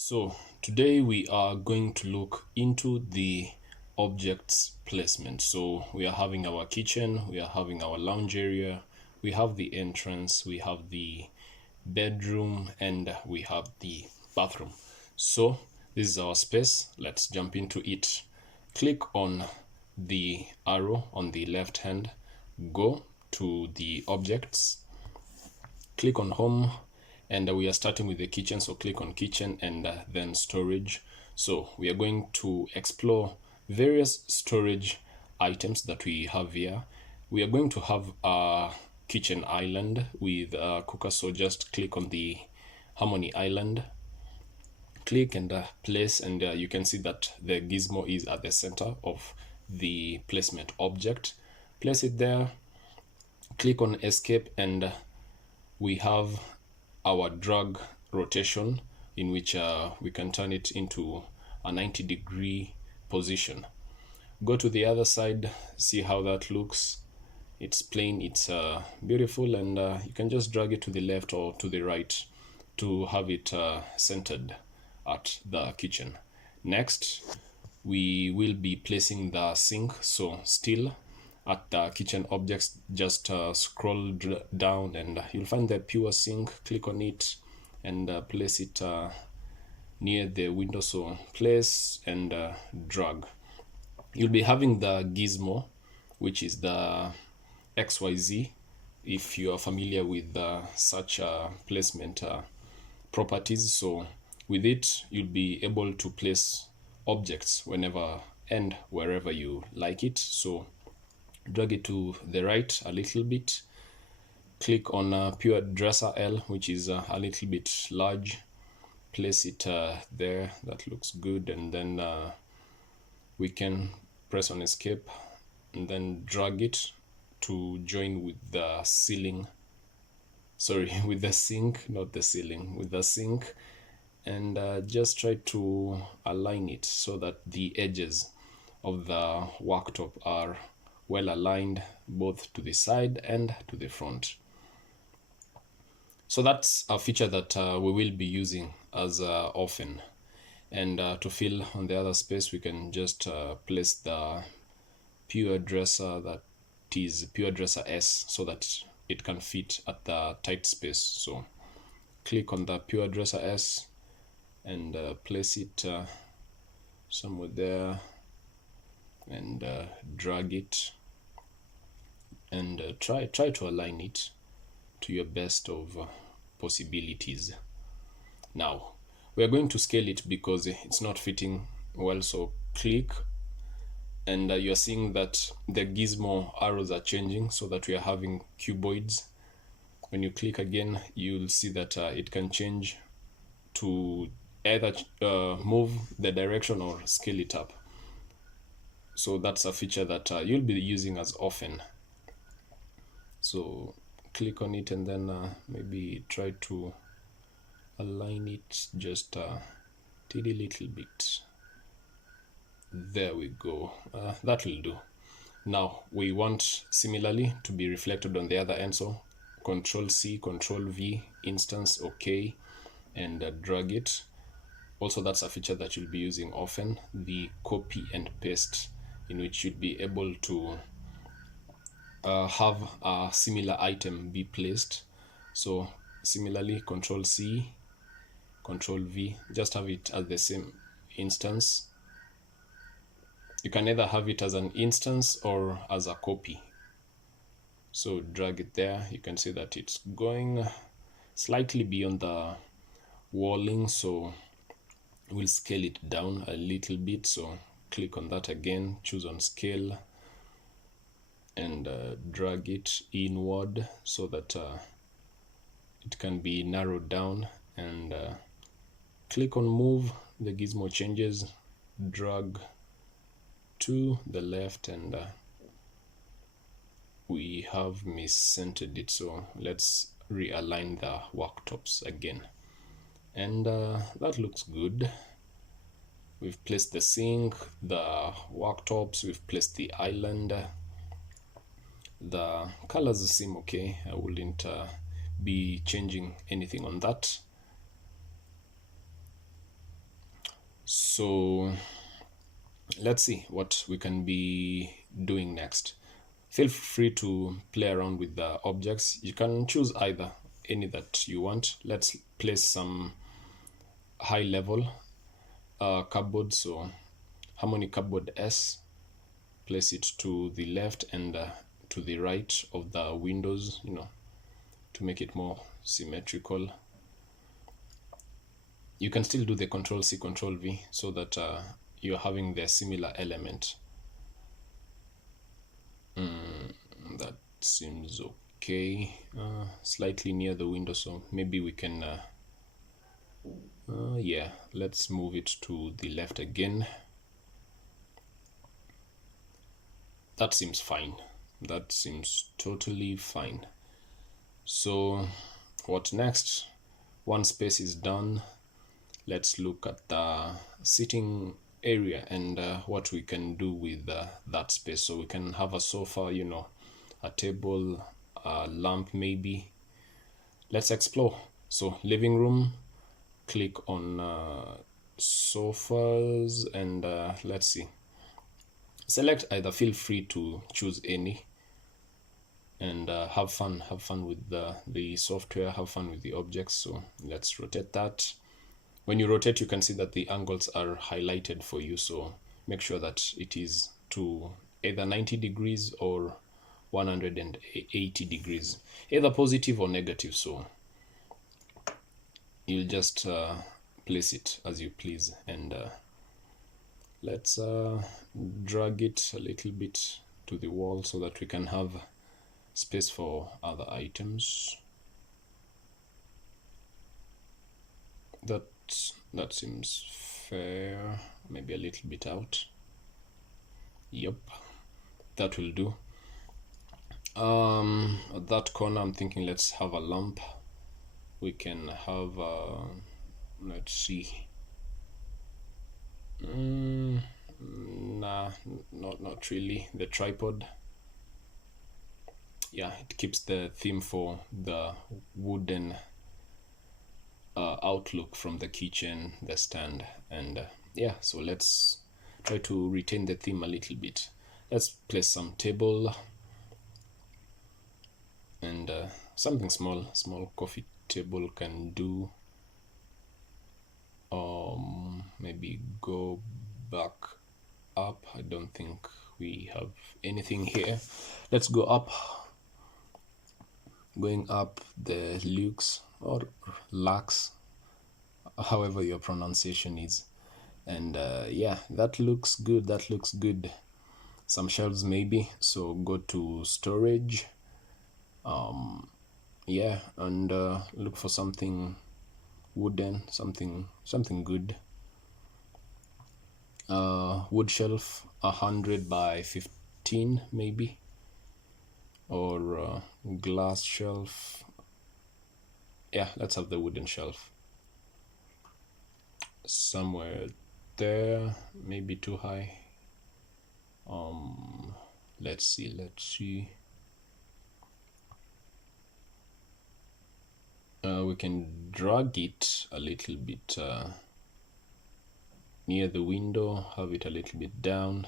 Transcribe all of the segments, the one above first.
So today we are going to look into the objects placement. So we are having our kitchen, we are having our lounge area, we have the entrance, we have the bedroom, and we have the bathroom. So this is our space. Let's jump into it. Click on the arrow on the left hand, go to the objects, click on home, and we are starting with the kitchen, so click on kitchen and then storage. So we are going to explore various storage items that we have here. We are going to have a kitchen island with a cooker, so just click on the harmony island, click and place, and you can see that the gizmo is at the center of the placement object. Place it there, click on escape, and we have our drag rotation in which we can turn it into a 90-degree position. Go to the other side, see how that looks. It's plain, it's beautiful, and you can just drag it to the left or to the right to have it centered at the kitchen. Next, we will be placing the sink. So still at the kitchen objects, just scroll down and you'll find the pure sink. Click on it and place it near the window. So place and drag. You'll be having the gizmo, which is the XYZ, if you are familiar with such placement properties. So with it, you'll be able to place objects whenever and wherever you like it. So drag it to the right a little bit, click on pure dresser L, which is a little bit large, place it there. That looks good, and then we can press on escape and then drag it to join with the ceiling, sorry, with the sink, not the ceiling, with the sink, and just try to align it so that the edges of the worktop are well aligned both to the side and to the front. So that's a feature that we will be using as often. And to fill on the other space, we can just place the pure dresser, that is pure dresser S, so that it can fit at the tight space. So click on the pure dresser S and place it somewhere there, and drag it and try to align it to your best of possibilities. Now we are going to scale it because it's not fitting well. So click, and you're seeing that the gizmo arrows are changing so that we are having cuboids. When you click again, you'll see that it can change to either move the direction or scale it up. So that's a feature that you'll be using as often. So click on it and then maybe try to align it just a teeny little bit. There we go. That will do. Now we want similarly to be reflected on the other end, so Control C, Control V, instance, OK, and drag it. Also, that's a feature that you'll be using often, the copy and paste, in which you'd be able to have a similar item be placed. So similarly, Control C, Control V, just have it as the same instance. You can either have it as an instance or as a copy. So drag it there. You can see that it's going slightly beyond the walling, so we'll scale it down a little bit. So click on that again, choose on scale, and drag it inward so that it can be narrowed down, and click on move. The gizmo changes, drag to the left, and we have miscentered it, so let's realign the worktops again, and that looks good. We've placed the sink, the worktops, we've placed the island. The colors seem okay. I wouldn't be changing anything on that. So let's see what we can be doing next. Feel free to play around with the objects. You can choose either any that you want. Let's place some high level cupboard. So harmony cupboard S, place it to the left and to the right of the windows, to make it more symmetrical. You can still do the Control C, Control V so that you're having the similar element. That seems okay. Slightly near the window, so maybe we can yeah, let's move it to the left again. That seems fine. That seems totally fine. So what next? One space is done. Let's look at the sitting area and what we can do with that space. So we can have a sofa, a table, a lamp maybe. Let's explore. So living room, click on sofas and let's see. Select either, feel free to choose any and have fun with the software, have fun with the objects. So let's rotate that. When you rotate, you can see that the angles are highlighted for you, so make sure that it is to either 90 degrees or 180 degrees, either positive or negative. So you'll just place it as you please, and let's drag it a little bit to the wall so that we can have space for other items. That seems fair. Maybe a little bit out. Yep, that will do. At that corner, I'm thinking let's have a lamp. We can have let's see. Nah, not really. The tripod. Yeah, it keeps the theme for the wooden outlook from the kitchen, the stand, and yeah, so let's try to retain the theme a little bit. Let's place some table and something small coffee table can do. Maybe go back up. I don't think we have anything here. Let's go up. Going up the lux or lux, however your pronunciation is, and yeah, that looks good. Some shelves maybe, so go to storage, yeah, and look for something wooden, something good. Wood shelf, 100 by 15 maybe, or glass shelf. Yeah, let's have the wooden shelf somewhere there, maybe too high. Let's see. We can drag it a little bit near the window, have it a little bit down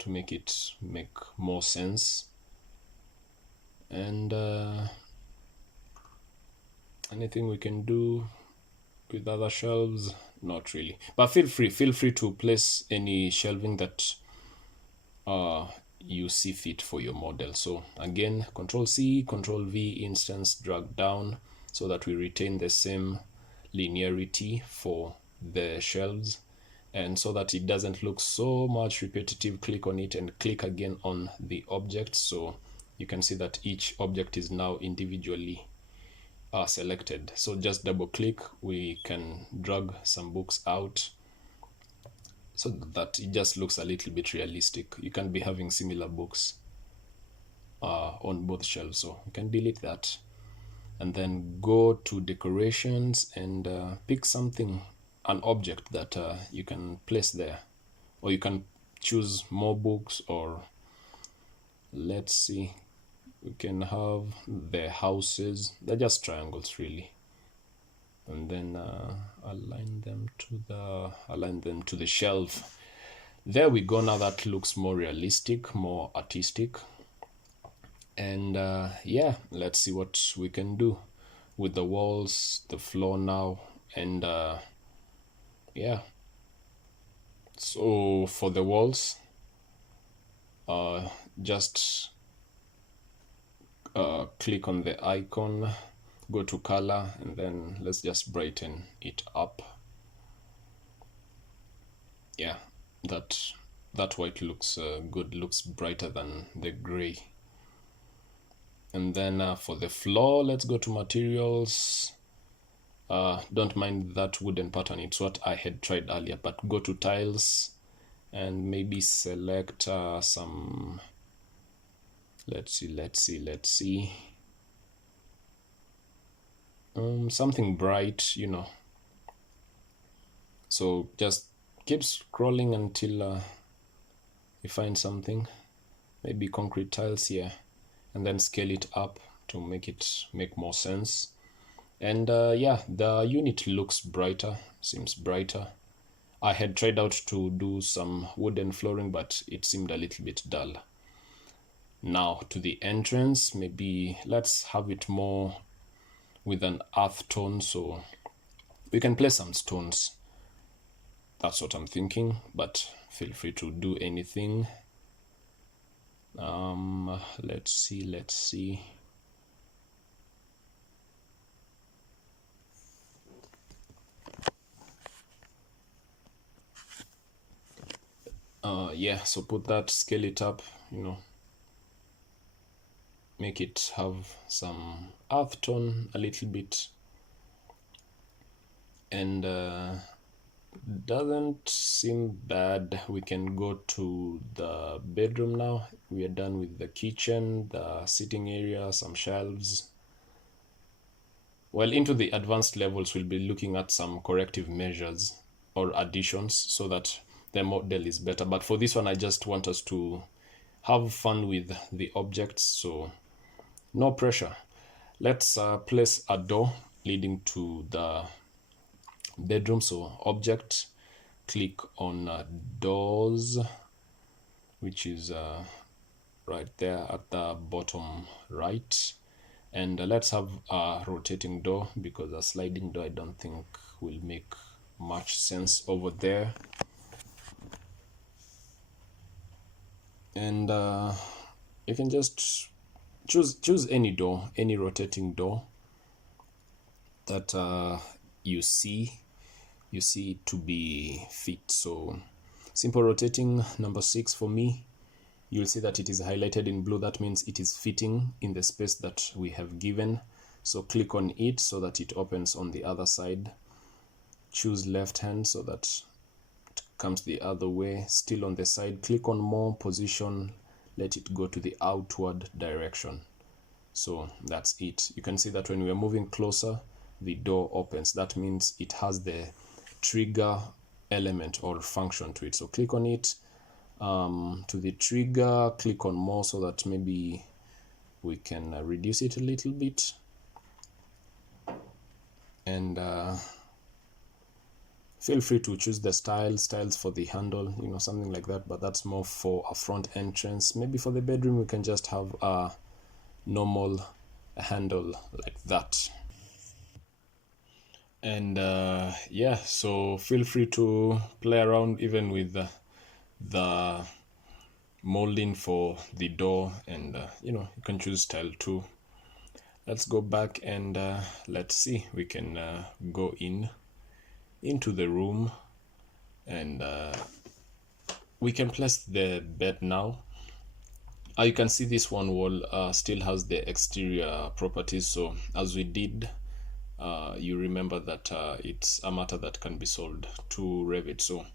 to make it make more sense. And anything we can do with other shelves? Not really, but feel free to place any shelving that you see fit for your model. So again, Control C, Control V, instance, drag down so that we retain the same linearity for the shelves, and so that it doesn't look so much repetitive. Click on it and click again on the object, so you can see that each object is now individually selected. So just double click, we can drag some books out so that it just looks a little bit realistic. You can be having similar books on both shelves, so you can delete that and then go to decorations and pick something, an object that you can place there, or you can choose more books, or let's see, we can have the houses. They're just triangles really. and then align them to the shelf. There we go. Now that looks more realistic, more artistic. And yeah, let's see what we can do with the walls, the floor now. And yeah, so for the walls, just click on the icon, go to color, and then let's just brighten it up. Yeah, that white looks good, looks brighter than the gray. And then for the floor, let's go to materials. Don't mind that wooden pattern, it's what I had tried earlier, but go to tiles and maybe select some, let's see, something bright, you know. So just keep scrolling until you find something, maybe concrete tiles here, and then scale it up to make more sense. And yeah, the unit looks brighter, seems brighter. I had tried out to do some wooden flooring, but it seemed a little bit dull. Now to the entrance, maybe let's have it more with an earth tone, so we can place some stones. That's what I'm thinking, but feel free to do anything. Let's see. Yeah, so put that, scale it up, you know, make it have some earth tone a little bit, and doesn't seem bad. We can go to the bedroom now. We are done with the kitchen, the sitting area, some shelves. Well, into the advanced levels, we'll be looking at some corrective measures or additions so that the model is better. But for this one, I just want us to have fun with the objects, so no pressure. Let's place a door leading to the bedroom. So object, click on doors, which is right there at the bottom right. And let's have a rotating door, because a sliding door I don't think will make much sense over there. And you can just choose any door, any rotating door that you see it to be fit. So simple rotating, number 6 for me. You'll see that it is highlighted in blue. That means it is fitting in the space that we have given. So click on it so that it opens on the other side. Choose left hand so that it comes the other way, still on the side. Click on more, position, let it go to the outward direction. So that's it. You can see that when we are moving closer, the door opens. That means it has the trigger element or function to it. So click on it, to the trigger, click on more so that maybe we can reduce it a little bit. And feel free to choose the styles for the handle, you know, something like that, but that's more for a front entrance. Maybe for the bedroom we can just have a normal handle like that. And yeah, so feel free to play around even with the molding for the door, and you know, you can choose style too. Let's go back and let's see. We can go into the room, and we can place the bed now. You can see this one wall still has the exterior properties. So as we did, you remember that it's a matter that can be solved to Revit. So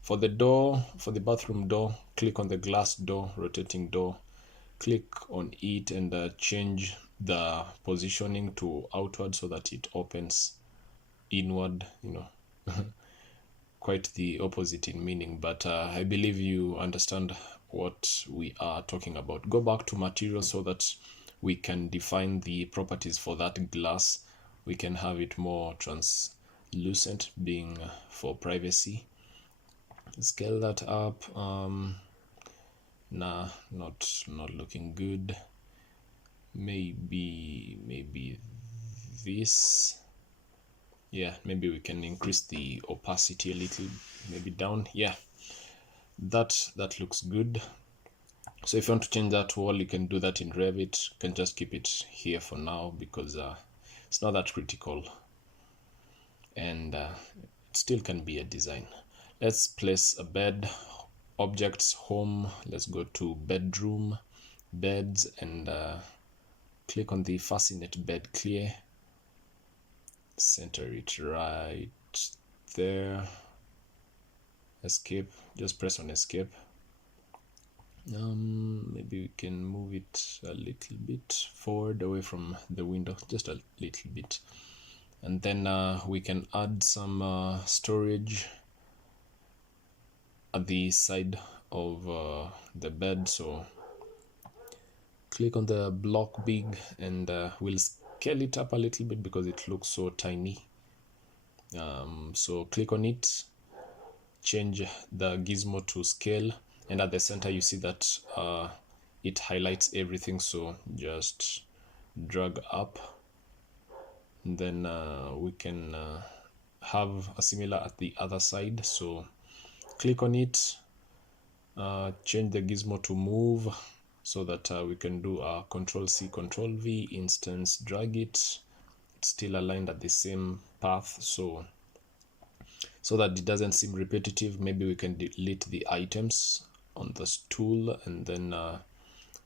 for the door, for the bathroom door, click on the glass door, rotating door, click on it, and change the positioning to outward so that it opens inward, you know. Quite the opposite in meaning, but I believe you understand what we are talking about. Go back to material so that we can define the properties for that glass we can have it more translucent, being for privacy. Scale that up. Nah, not looking good. Maybe this. Yeah, maybe we can increase the opacity a little, maybe down. Yeah, that looks good. So if you want to change that wall, you can do that in Revit. You can just keep it here for now because it's not that critical, and it still can be a design. Let's place a bed. Objects, home. Let's go to bedroom, beds, and click on the fascinate bed clear. Center it right there. Escape. Just press on escape. Maybe we can move it a little bit forward away from the window, just a little bit, and then we can add some storage at the side of the bed. So click on the block big, and we'll scale it up a little bit because it looks so tiny. So click on it, change the gizmo to scale, and at the center you see that it highlights everything. So just drag up, and then we can have a similar at the other side. So click on it, change the gizmo to move, so that we can do a Control-C, Control-V instance, drag it. It's still aligned at the same path, so that it doesn't seem repetitive. Maybe we can delete the items on this tool, and then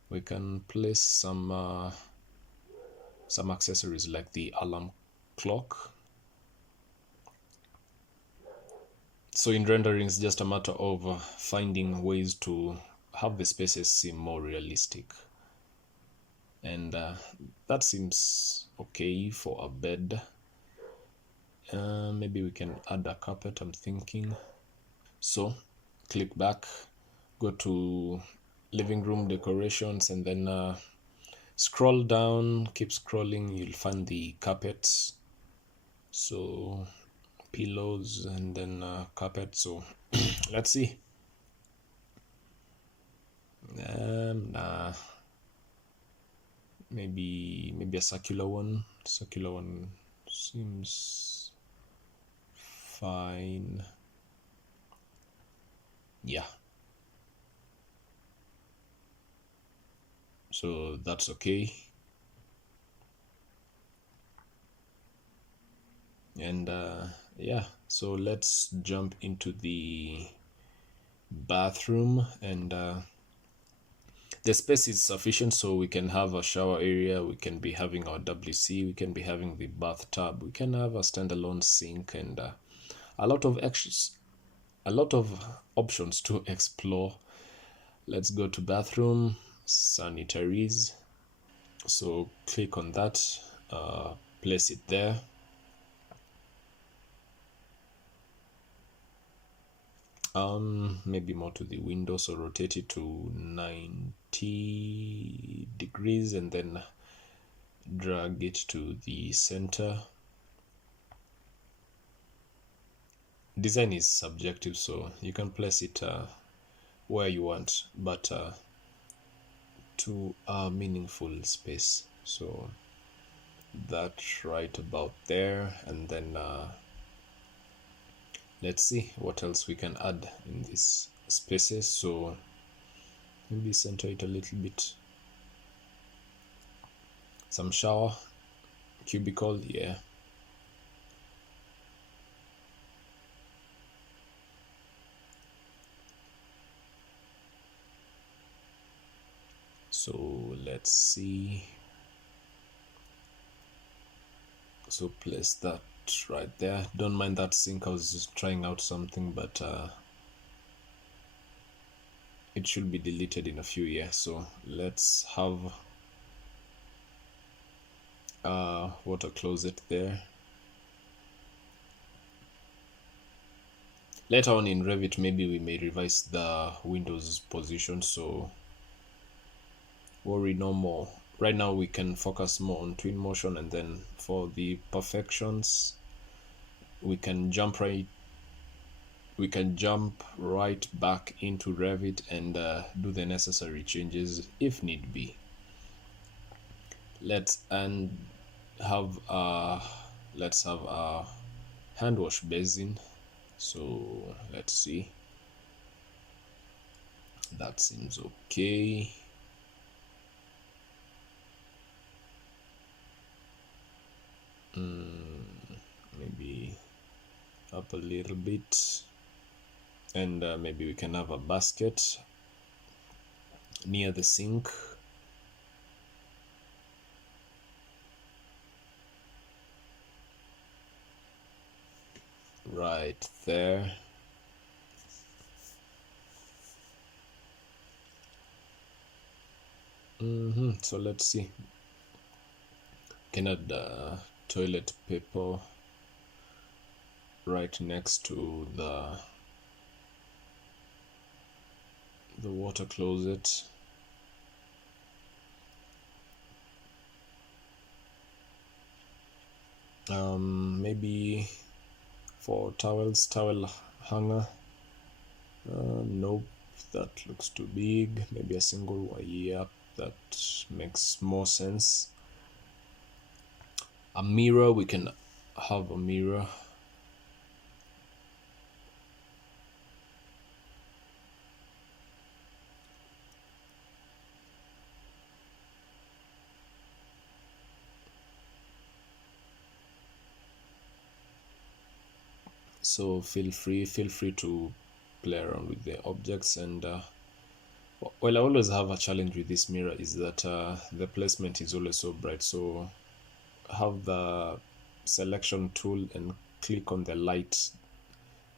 we can place some accessories like the alarm clock. So in rendering, it's just a matter of finding ways to have the spaces seem more realistic, and that seems okay for a bed. Maybe we can add a carpet, I'm thinking. So click back, go to living room decorations, and then scroll down, keep scrolling, you'll find the carpets. So pillows, and then carpet. So let's see. Nah, maybe a circular one seems fine. Yeah, so that's okay. And yeah, so let's jump into the bathroom, and the space is sufficient, so we can have a shower area, we can be having our WC, we can be having the bathtub, we can have a standalone sink, and a lot of options to explore. Let's go to bathroom, sanitaries. So click on that, place it there. Maybe more to the window, so rotate it to 90 degrees, and then drag it to the center. Design is subjective, so you can place it where you want, but to a meaningful space. So that's right about there, and then let's see what else we can add in these spaces. So maybe center it a little bit. Some shower, cubicle, yeah. So let's see. So place that right there. Don't mind that sink, I was just trying out something, but it should be deleted in a few years. So let's have a water closet there. Later on in Revit, maybe we may revise the windows position, so worry no more. right now we can focus more on Twinmotion, and then for the perfections we can jump right back into Revit and do the necessary changes if need be. Let's have a hand wash basin. So let's see, that seems okay. Maybe up a little bit, and maybe we can have a basket near the sink. Right there. So let's see, can add toilet paper right next to the water closet. Maybe for towels, towel hanger. Nope, that looks too big. Maybe a single one. Yep, that makes more sense. A mirror, we can have a mirror. So feel free to play around with the objects. And well, I always have a challenge with this mirror is that the placement is always so bright. So have the selection tool and click on the light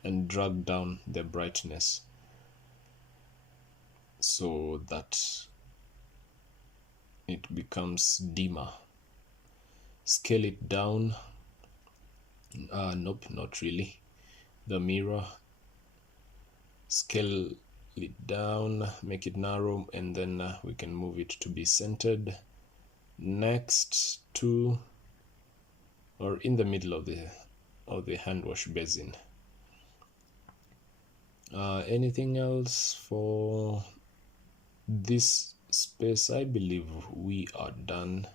and drag down the brightness so that it becomes dimmer. Scale it down. Nope, not really. The mirror, scale it down, make it narrow, and then we can move it to be centered next to or in the middle of the hand wash basin. Anything else for this space? I believe we are done,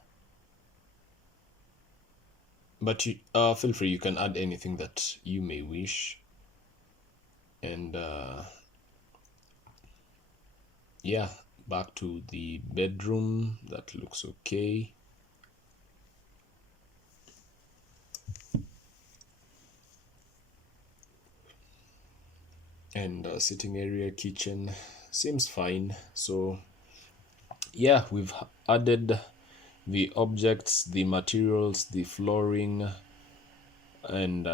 but you feel free, you can add anything that you may wish. And yeah, back to the bedroom, that looks okay. And sitting area, kitchen seems fine. So yeah, we've added the objects, the materials, the flooring, and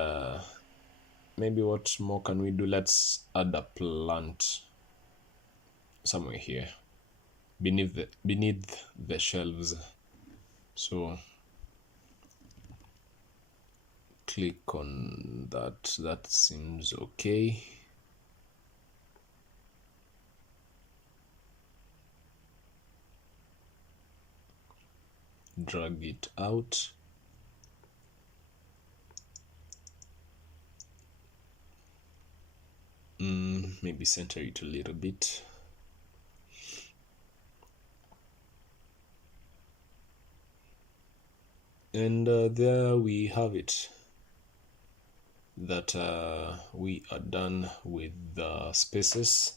maybe what more can we do? Let's add a plant somewhere here beneath the shelves. So click on that seems okay. Drag it out. Maybe center it a little bit. And there we have it, that we are done with the spaces.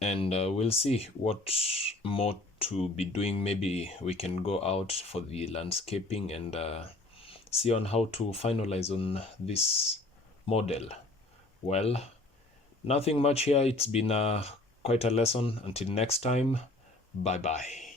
And we'll see what more to be doing. Maybe we can go out for the landscaping and see on how to finalize on this model. Well, nothing much here. It's been quite a lesson. Until next time, bye bye.